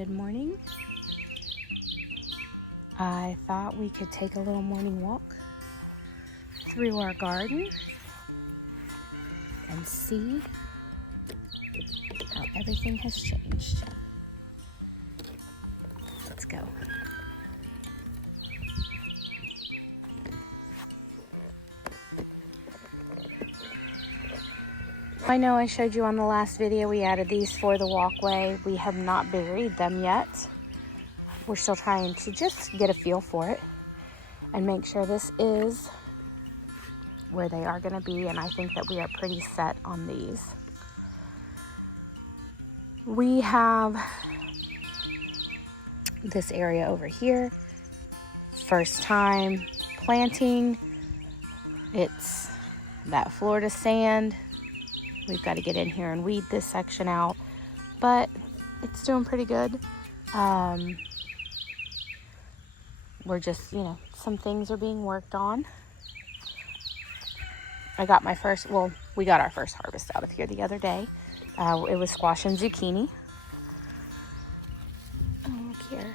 Good morning. I thought we could take a little morning walk through our garden and see how everything has changed. Let's go. I know I showed you on the last video we added these for the walkway. We have not buried them yet. We're still trying to just get a feel for it and make sure this is where they are going to be, and I think that we are pretty set on these. We have this area over here. First time planting. It's that Florida sand. We've got to get in here and weed this section out, but it's doing pretty good. We're just, some things are being worked on. We got our first harvest out of here the other day. It was squash and zucchini. Oh, look here.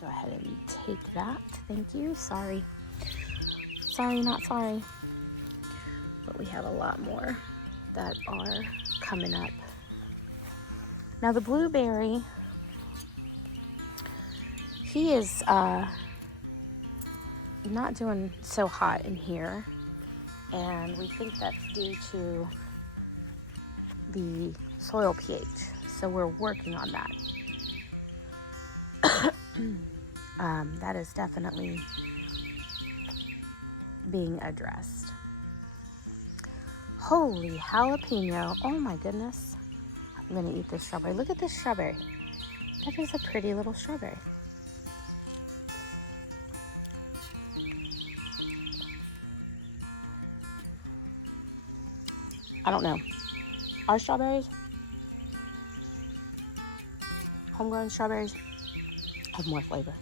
Go ahead and take that. Thank you. Sorry, not sorry. But we have a lot more that are coming up. Now the blueberry, he is not doing so hot in here, and we think that's due to the soil pH, so we're working on that. That is definitely being addressed. Holy jalapeno, oh my goodness. I'm gonna eat this strawberry. Look at this strawberry. That is a pretty little strawberry. I don't know. Our strawberries, homegrown strawberries, have more flavor.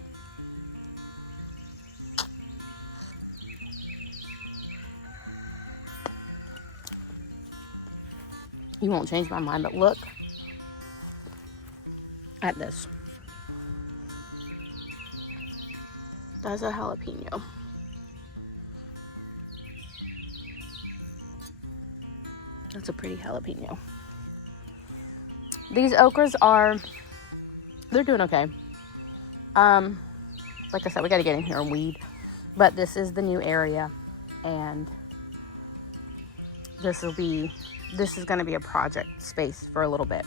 You won't change my mind, but look at this. That's a jalapeno. That's a pretty jalapeno. These okras they're doing okay. Like I said, we got to get in here and weed. But this is the new area, and this is going to be a project space for a little bit.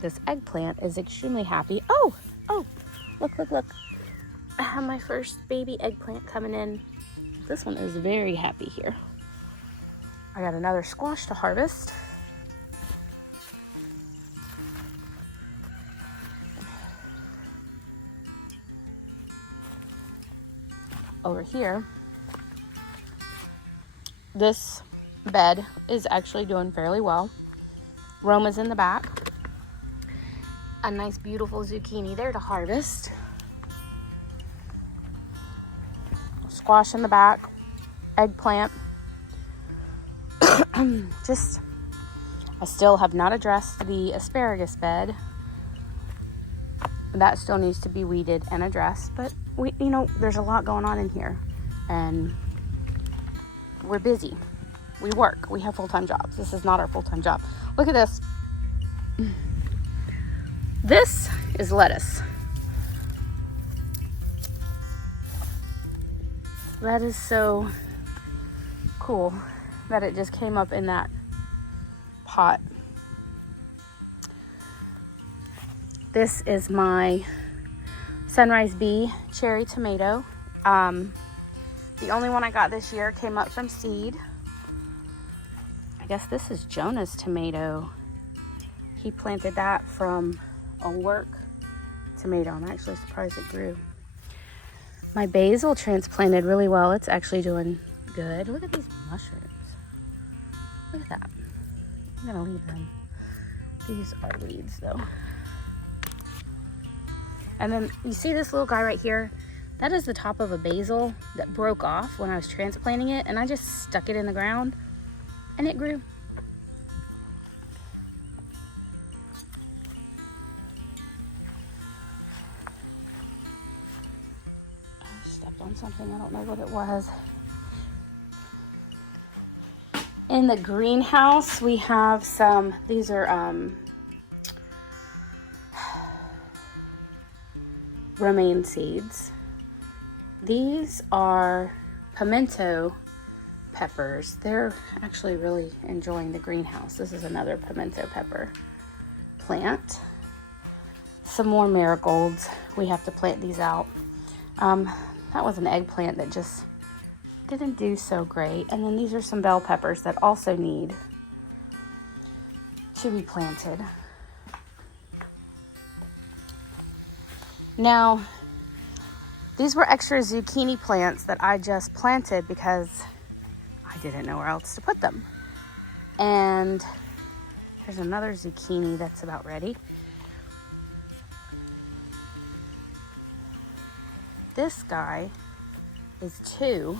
This eggplant is extremely happy. Oh, look. I have my first baby eggplant coming in. This one is very happy here. I got another squash to harvest. Over here, this bed is actually doing fairly well. Roma's in the back. A nice beautiful zucchini there to harvest. Squash in the back. Eggplant. I still have not addressed the asparagus bed. That still needs to be weeded and addressed, but there's a lot going on in here, and we're busy. We work. We have full-time jobs. This is not our full-time job. Look at this. This is lettuce. That is so cool that it just came up in that pot. This is my Sunrise Bee cherry tomato. The only one I got this year came up from seed. I guess this is Jonah's tomato. He planted that from a work tomato. I'm actually surprised it grew. My basil transplanted really well. It's actually doing good. Look at these mushrooms. Look at that. I'm gonna leave them. These are weeds though. And then you see this little guy right here? That is the top of a basil that broke off when I was transplanting it, and I just stuck it in the ground. And it grew. I stepped on something, I don't know what it was. In the greenhouse, we have some, these are romaine seeds. These are pimento peppers. They're actually really enjoying the greenhouse. This is another pimento pepper plant. Some more marigolds. We have to plant these out. That was an eggplant that just didn't do so great. And then these are some bell peppers that also need to be planted. Now, these were extra zucchini plants that I just planted because I didn't know where else to put them. And there's another zucchini that's about ready. This guy is 2.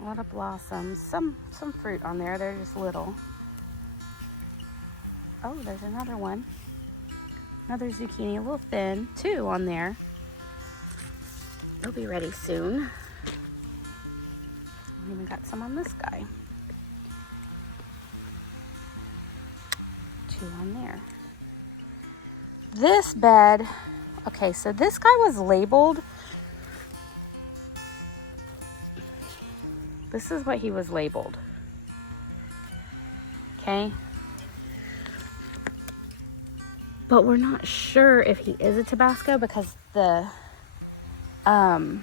A lot of blossoms, some fruit on there. They're just little. Oh, there's another one. Another zucchini, a little thin. 2 on there. They'll be ready soon. We even got some on this guy. 2 on there. This bed, okay, so this guy was labeled. This is what he was labeled. Okay. But we're not sure if he is a Tabasco because the does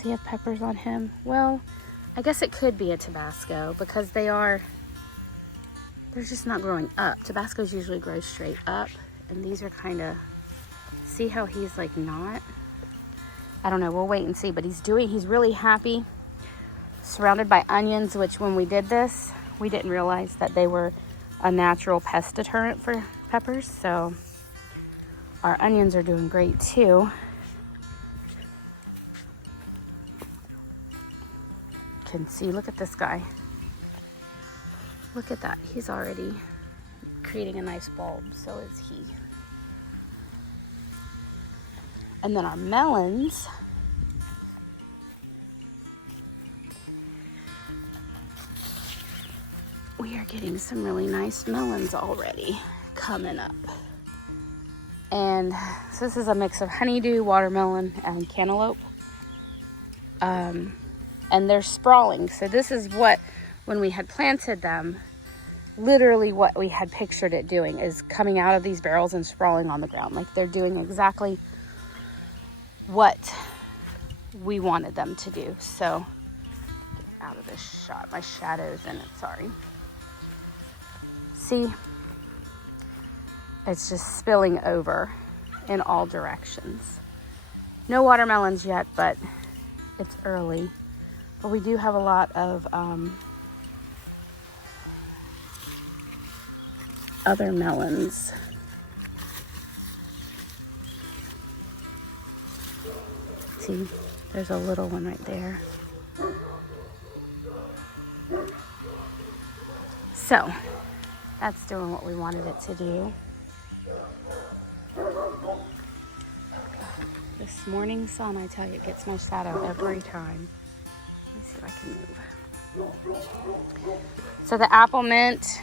he have peppers on him? Well, I guess it could be a Tabasco because they're just not growing up. Tabascos usually grow straight up, and these are kind of, see how he's like not? I don't know, we'll wait and see, but he's really happy, surrounded by onions, which when we did this, we didn't realize that they were a natural pest deterrent for peppers, so our onions are doing great too. You can see, look at this guy. Look at that, he's already creating a nice bulb, so is he. And then our melons, we are getting some really nice melons already coming up. And so this is a mix of honeydew, watermelon, and cantaloupe. And they're sprawling. So this is what, when we had planted them, literally what we had pictured it doing is coming out of these barrels and sprawling on the ground. Like they're doing exactly what we wanted them to do. So get out of this shot, my shadow's in it, sorry. See, it's just spilling over in all directions. No watermelons yet, but it's early. But we do have a lot of other melons. See, there's a little one right there. So, that's doing what we wanted it to do. This morning sun, I tell you, it gets my shadow every time. Let me see if I can move. So the apple mint,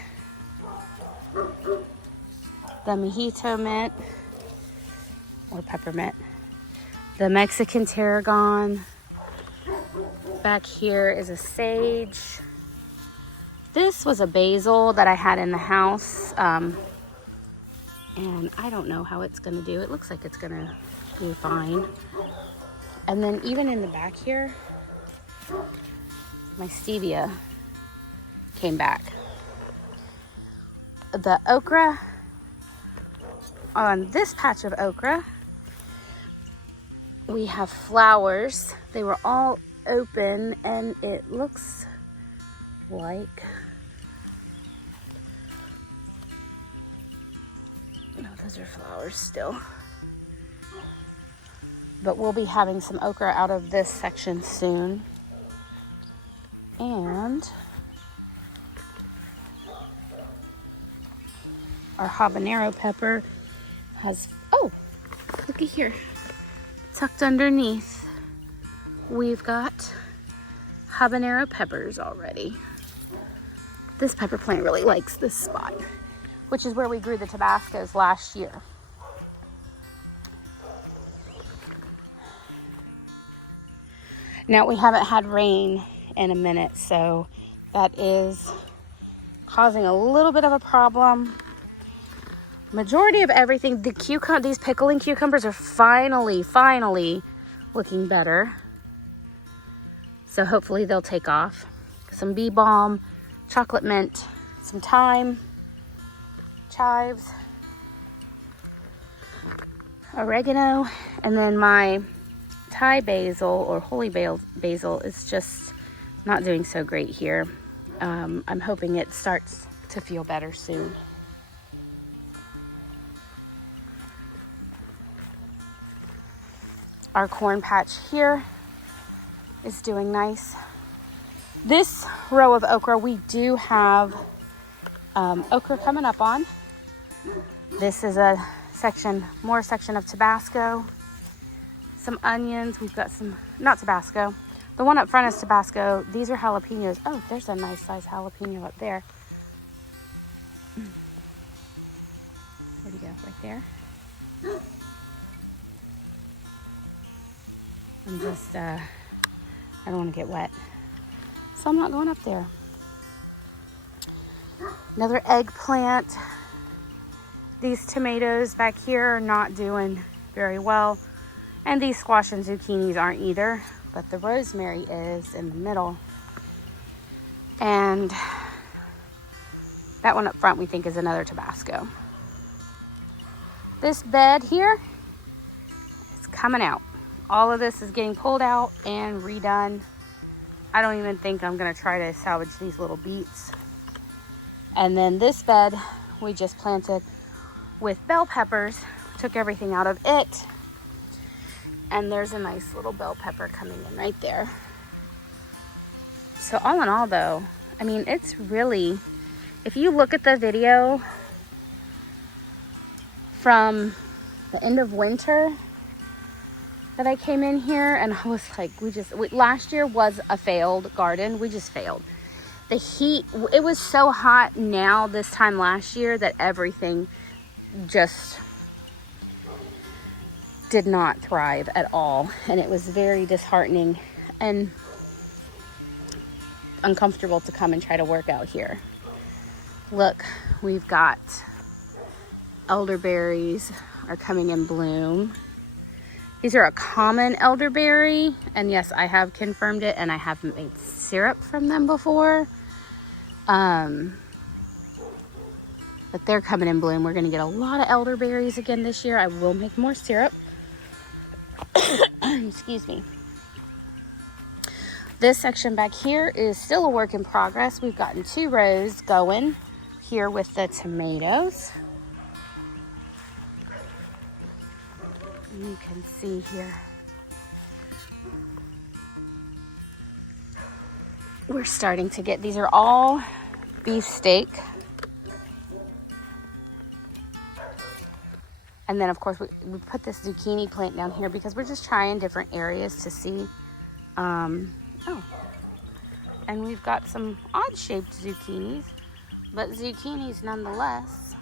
the mojito mint, or peppermint, the Mexican tarragon. Back here is a sage. This was a basil that I had in the house. And I don't know how it's gonna do. It looks like it's gonna do fine. And then even in the back here, my stevia came back. The okra, on this patch of okra, we have flowers. They were all open and it looks like No, those are flowers still. But we'll be having some okra out of this section soon. And our habanero pepper has, oh, looky here. Tucked underneath, we've got habanero peppers already. This pepper plant really likes this spot, which is where we grew the Tabascos last year. Now, we haven't had rain in a minute, so that is causing a little bit of a problem. Majority of everything, these pickling cucumbers are finally looking better. So hopefully they'll take off. Some bee balm, chocolate mint, some thyme, chives, oregano, and then my Thai basil or holy basil is just not doing so great here. I'm hoping it starts to feel better soon. Our corn patch here is doing nice. This row of okra, we do have okra coming up on. This is a more section of Tabasco. Some onions, we've got some, not Tabasco. The one up front is Tabasco. These are jalapenos. Oh, there's a nice size jalapeno up there. Where'd he go? Right there. I'm just, I don't want to get wet. So I'm not going up there. Another eggplant. These tomatoes back here are not doing very well. And these squash and zucchinis aren't either. But the rosemary is in the middle. And that one up front we think is another Tabasco. This bed here is coming out. All of this is getting pulled out and redone. I don't even think I'm gonna try to salvage these little beets. And then this bed we just planted with bell peppers. Took everything out of it. And there's a nice little bell pepper coming in right there. So all in all though, I mean, it's really, if you look at the video from the end of winter that I came in here and I was like, last year was a failed garden. We just failed. The heat, it was so hot now this time last year that everything just did not thrive at all. And it was very disheartening and uncomfortable to come and try to work out here. Look, we've got elderberries are coming in bloom. These are a common elderberry, and yes, I have confirmed it, and I have made syrup from them before. But they're coming in bloom. We're going to get a lot of elderberries again this year. I will make more syrup. Excuse me. This section back here is still a work in progress. We've gotten 2 rows going here with the tomatoes. You can see here. We're starting to get, these are all beefsteak. And then of course we put this zucchini plant down here because we're just trying different areas to see. And we've got some odd shaped zucchinis, but zucchinis nonetheless.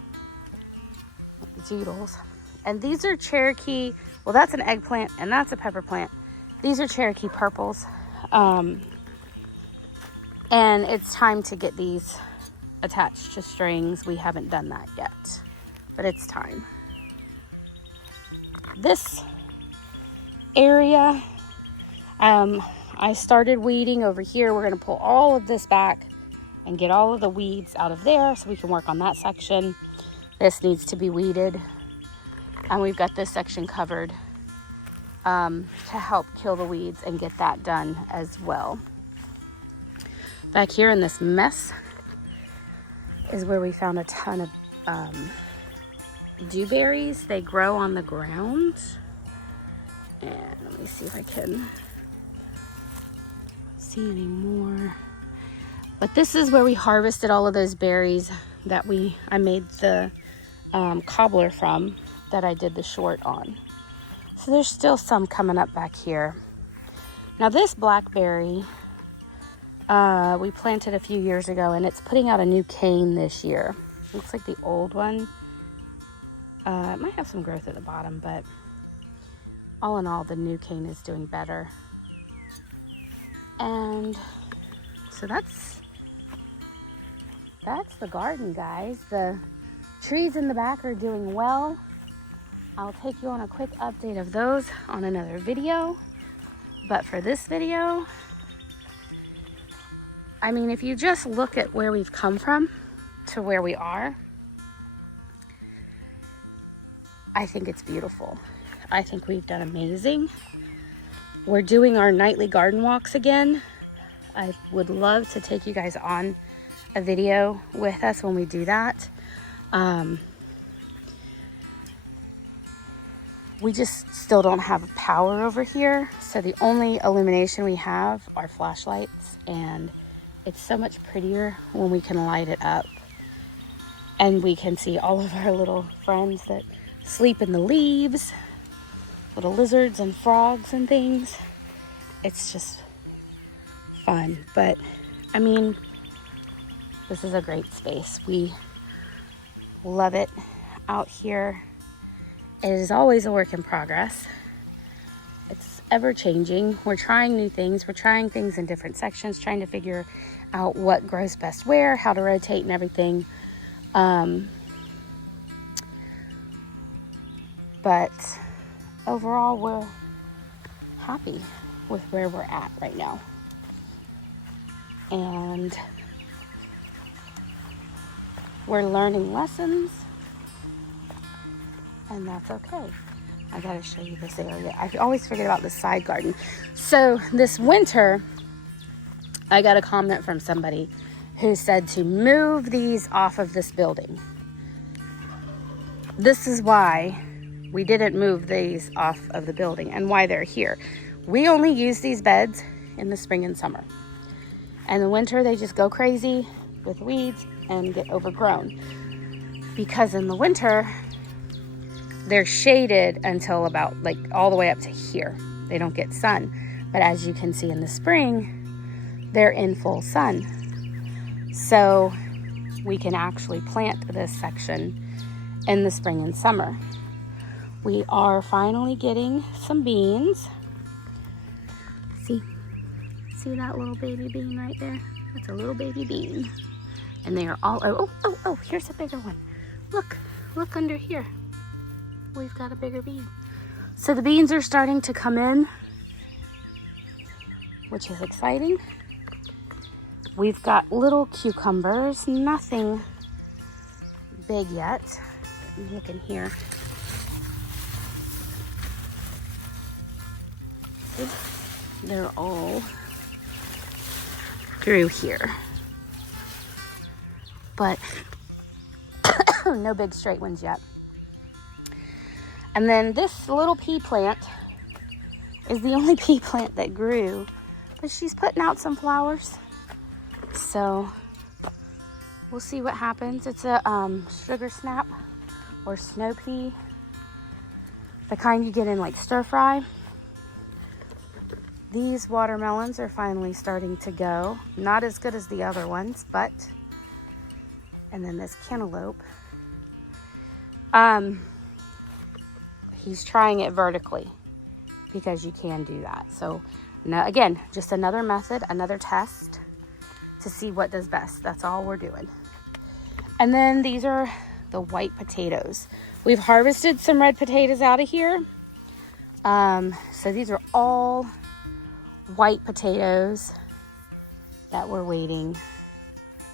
Zoodles. And these are Cherokee, well that's an eggplant and that's a pepper plant. These are Cherokee purples. And it's time to get these attached to strings. We haven't done that yet, but it's time. This area, I started weeding over here. We're going to pull all of this back and get all of the weeds out of there so we can work on that section. This needs to be weeded. And we've got this section covered to help kill the weeds and get that done as well. Back here in this mess is where we found a ton of dewberries. They grow on the ground. And let me see if I can see any more. But this is where we harvested all of those berries that I made the cobbler from, that I did the short on. So there's still some coming up back here. Now this blackberry, we planted a few years ago, and it's putting out a new cane this year. Looks like the old one. It might have some growth at the bottom, but all in all, the new cane is doing better. And so that's the garden, guys. The trees in the back are doing well. I'll take you on a quick update of those on another video. But for this video, I mean, if you just look at where we've come from to where we are, I think it's beautiful. I think we've done amazing. We're doing our nightly garden walks again. I would love to take you guys on a video with us when we do that. We just still don't have power over here, so the only illumination we have are flashlights, and it's so much prettier when we can light it up and we can see all of our little friends that sleep in the leaves, little lizards and frogs and things. It's just fun. But I mean, this is a great space. We love it out here. It is always a work in progress. It's ever changing. We're trying new things. We're trying things in different sections, trying to figure out what grows best where, how to rotate and everything. But overall, we're happy with where we're at right now. And we're learning lessons, and that's okay. I gotta show you this area. I always forget about the side garden. So this winter, I got a comment from somebody who said to move these off of this building. This is why we didn't move these off of the building and why they're here. We only use these beds in the spring and summer. And in the winter, they just go crazy with weeds and get overgrown. Because in the winter, they're shaded until about like all the way up to here. They don't get sun. But as you can see in the spring, they're in full sun. So we can actually plant this section in the spring and summer. We are finally getting some beans. See that little baby bean right there? That's a little baby bean. And they are all, oh, here's a bigger one. Look under here. We've got a bigger bean. So the beans are starting to come in, which is exciting. We've got little cucumbers, nothing big yet. Let me look in here. They're all through here. But no big straight ones yet. And then this little pea plant is the only pea plant that grew, but she's putting out some flowers. So we'll see what happens. It's a sugar snap or snow pea, the kind you get in like stir fry. These watermelons are finally starting to go. Not as good as the other ones, but, and then this cantaloupe. He's trying it vertically because you can do that. So now, again, just another method, another test to see what does best. That's all we're doing. And then these are the white potatoes. We've harvested some red potatoes out of here. So these are all white potatoes that we're waiting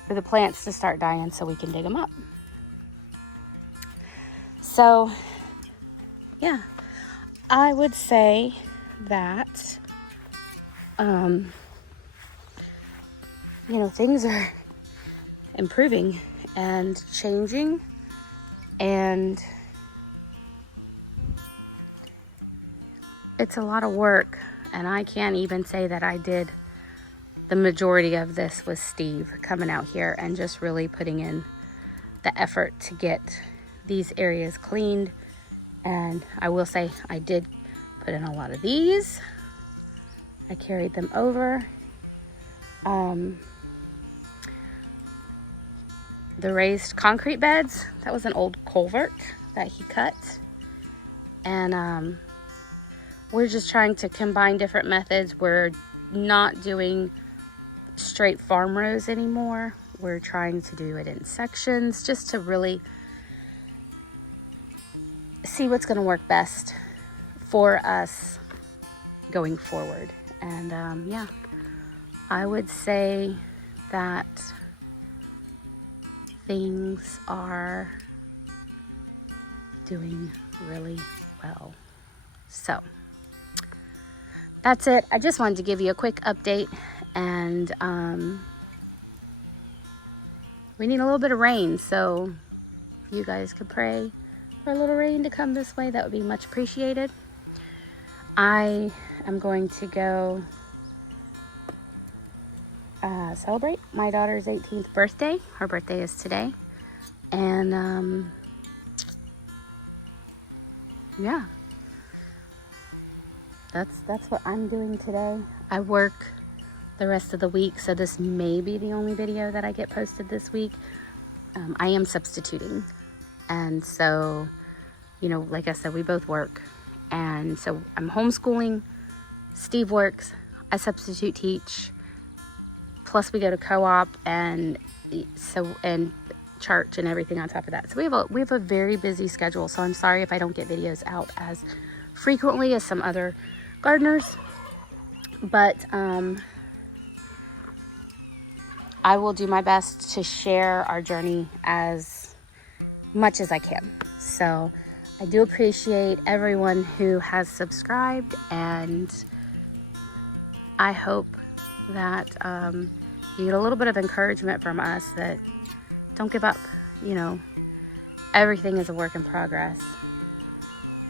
for the plants to start dying so we can dig them up. So yeah, I would say that things are improving and changing, and it's a lot of work, and I can't even say that I did the majority of this with Steve coming out here and just really putting in the effort to get these areas cleaned. And I will say I did put in a lot of these. I carried them over. The raised concrete beds, that was an old culvert that he cut. And we're just trying to combine different methods. We're not doing straight farm rows anymore. We're trying to do it in sections just to really see what's going to work best for us going forward. And yeah, I would say that things are doing really well. So that's it. I just wanted to give you a quick update, and we need a little bit of rain, so if you guys could pray for a little rain to come this way, that would be much appreciated. I am going to go celebrate my daughter's 18th birthday. Her birthday is today. And yeah, that's what I'm doing today. I work the rest of the week, so this may be the only video that I get posted this week. I am substituting, and so, you know, like I said, we both work, and so I'm homeschooling. Steve works, I substitute teach, plus we go to co-op and church and everything on top of that. So we have a very busy schedule. So I'm sorry if I don't get videos out as frequently as some other gardeners, but I will do my best to share our journey as much as I can. So I do appreciate everyone who has subscribed, and I hope that you get a little bit of encouragement from us that don't give up. You know, everything is a work in progress,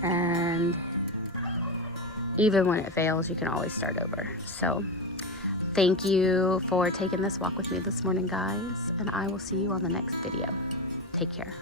and even when it fails, you can always start over. So thank you for taking this walk with me this morning, guys, and I will see you on the next video. Take care.